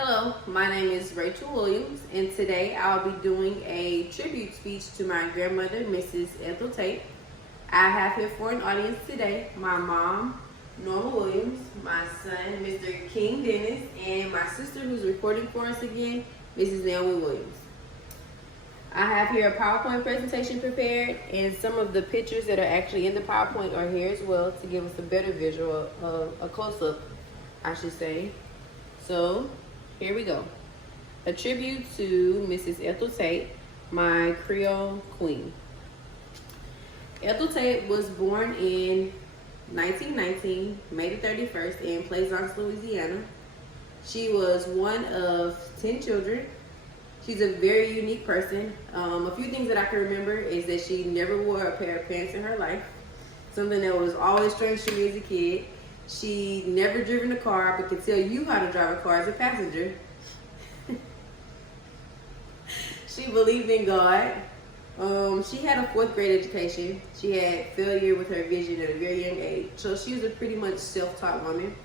Hello, my name is Rachel Williams, and today I'll be doing a tribute speech to my grandmother, Mrs. Ethel Tate. I have here for an audience today my mom, Norma Williams, my son, Mr. King Dennis, and my sister who's recording for us again, Mrs. Naomi Williams. I have here a PowerPoint presentation prepared, and some of the pictures that are actually in the PowerPoint are here as well to give us a better visual, a close-up, I should say. So, here we go. A tribute to Mrs. Ethel Tate, my Creole queen. Ethel Tate was born in 1919, May the 31st, in Plaisance, Louisiana. She was one of 10 children. She's a very unique person. A few things that I can remember is that she never wore a pair of pants in her life, something that was always strange to me as a kid. She never driven a car, but could tell you how to drive a car as a passenger. She believed in God. She had a 4th grade education. She had failure with her vision at a very young age. So she was a pretty much self-taught woman.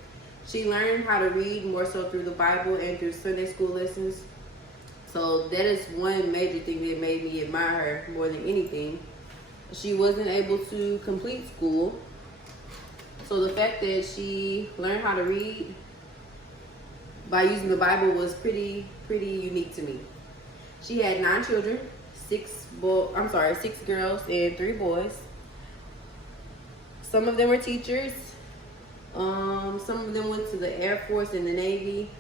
She learned how to read more so through the Bible and through Sunday school lessons. So that is one major thing that made me admire her more than anything. She wasn't able to complete school. So the fact that she learned how to read by using the Bible was pretty unique to me. She had 9 children, 6 girls and 3 boys. Some of them were teachers. Some of them went to the Air Force and the Navy.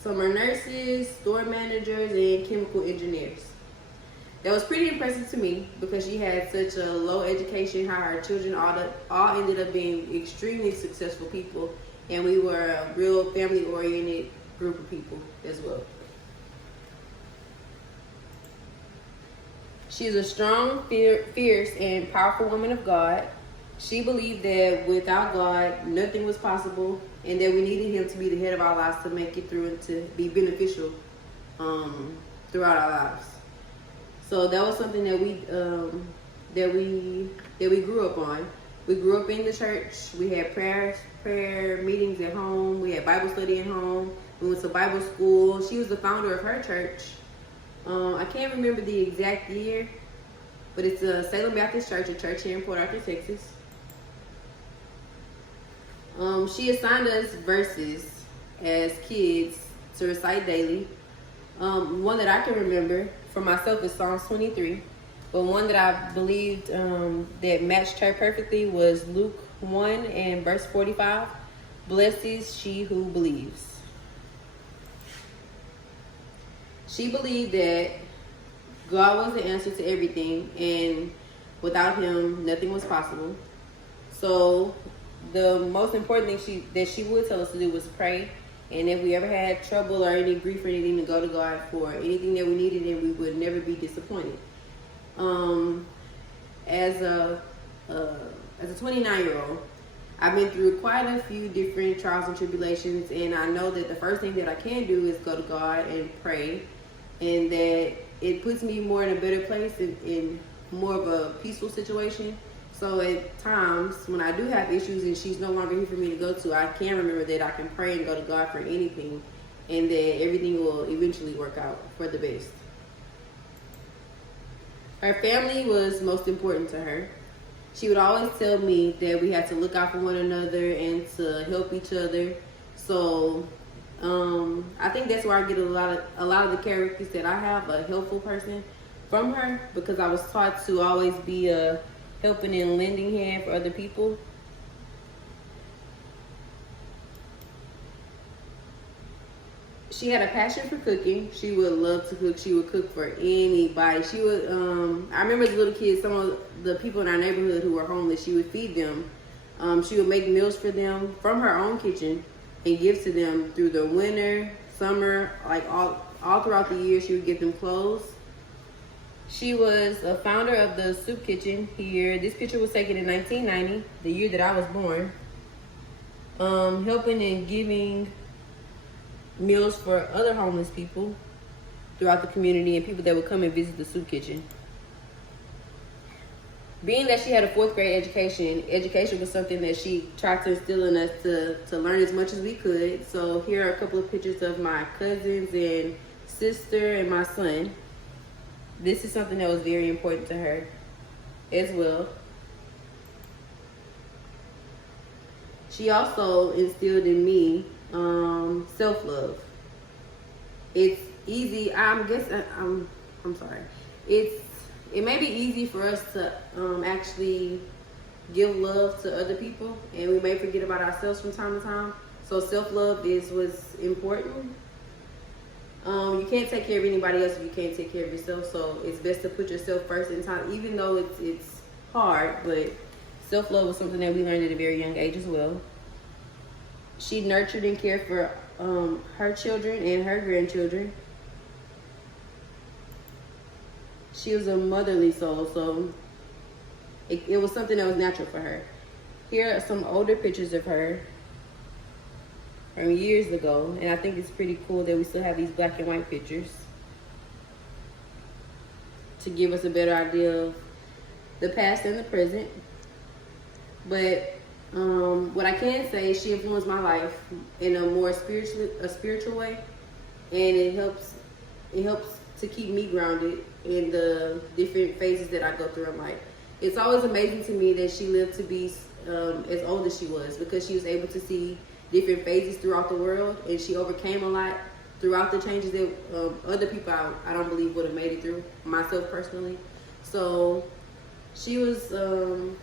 Some are nurses, store managers, and chemical engineers. That was pretty impressive to me because she had such a low education, how her children all ended up being extremely successful people, and we were a real family-oriented group of people as well. She is a strong, fierce, and powerful woman of God. She believed that without God, nothing was possible, and that we needed Him to be the head of our lives to make it through and to be beneficial throughout our lives. So that was something that we grew up on. We grew up in the church. We had prayer meetings at home. We had Bible study at home. We went to Bible school. She was the founder of her church. I can't remember the exact year, but it's a Salem Baptist Church, a church here in Port Arthur, Texas. She assigned us verses as kids to recite daily. One that I can remember for myself is Psalms 23, but one that I believed that matched her perfectly was Luke 1 and verse 45. Blessed is she who believes. She believed that God was the answer to everything, and without Him, nothing was possible. So the most important thing that she would tell us to do was pray. And if we ever had trouble or any grief or anything, to go to God for anything that we needed, and we would never be disappointed. As a 29-year-old, I've been through quite a few different trials and tribulations, and I know that the first thing that I can do is go to God and pray, and that it puts me more in a better place, in more of a peaceful situation. So at times when I do have issues and she's no longer here for me to go to, I can remember that I can pray and go to God for anything, and that everything will eventually work out for the best. Her family was most important to her. She would always tell me that we had to look out for one another and to help each other. So I think that's where I get a lot of the characters that I have, a helpful person, from her, because I was taught to always be a helping and lending hand for other people. She had a passion for cooking. She would love to cook. She would cook for anybody. She would, I remember as a little kid, some of the people in our neighborhood who were homeless, she would feed them. She would make meals for them from her own kitchen and give to them through the winter, summer, like all throughout the year. She would give them clothes. She was a founder of the soup kitchen here. This picture was taken in 1990, the year that I was born. Helping and giving meals for other homeless people throughout the community and people that would come and visit the soup kitchen. being that she had a 4th grade education was something that she tried to instill in us to learn as much as we could. So here are a couple of pictures of my cousins and sister and my son. This is something that was very important to her as well. She also instilled in me self-love. It's easy. I'm sorry. It may be easy for us to actually give love to other people, and we may forget about ourselves from time to time. So self-love is what's important. You can't take care of anybody else if you can't take care of yourself. So it's best to put yourself first in time, even though it's hard. But self-love was something that we learned at a very young age as well. She nurtured and cared for her children and her grandchildren. She was a motherly soul, so it was something that was natural for her. Here are some older pictures of her from years ago, and I think it's pretty cool that we still have these black and white pictures to give us a better idea of the past and the present. But what I can say is she influenced my life in a more spiritual way, and it helps to keep me grounded in the different phases that I go through in life. It's always amazing to me that she lived to be as old as she was, because she was able to see different phases throughout the world, and she overcame a lot throughout the changes that other people I don't believe would have made it through, myself personally. So she was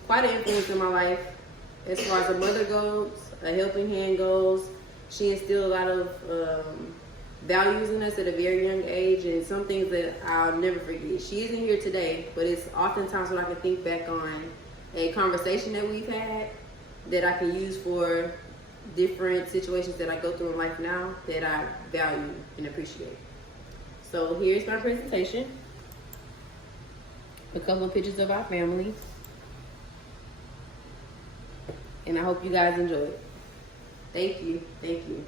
quite an influence in my life as far as a mother goes, a helping hand goes. She instilled a lot of values in us at a very young age, and some things that I'll never forget. She isn't here today, but it's oftentimes when I can think back on a conversation that we've had that I can use for different situations that I go through in life now that I value and appreciate. So here's my presentation. A couple of pictures of our family. And I hope you guys enjoy it. Thank you. Thank you.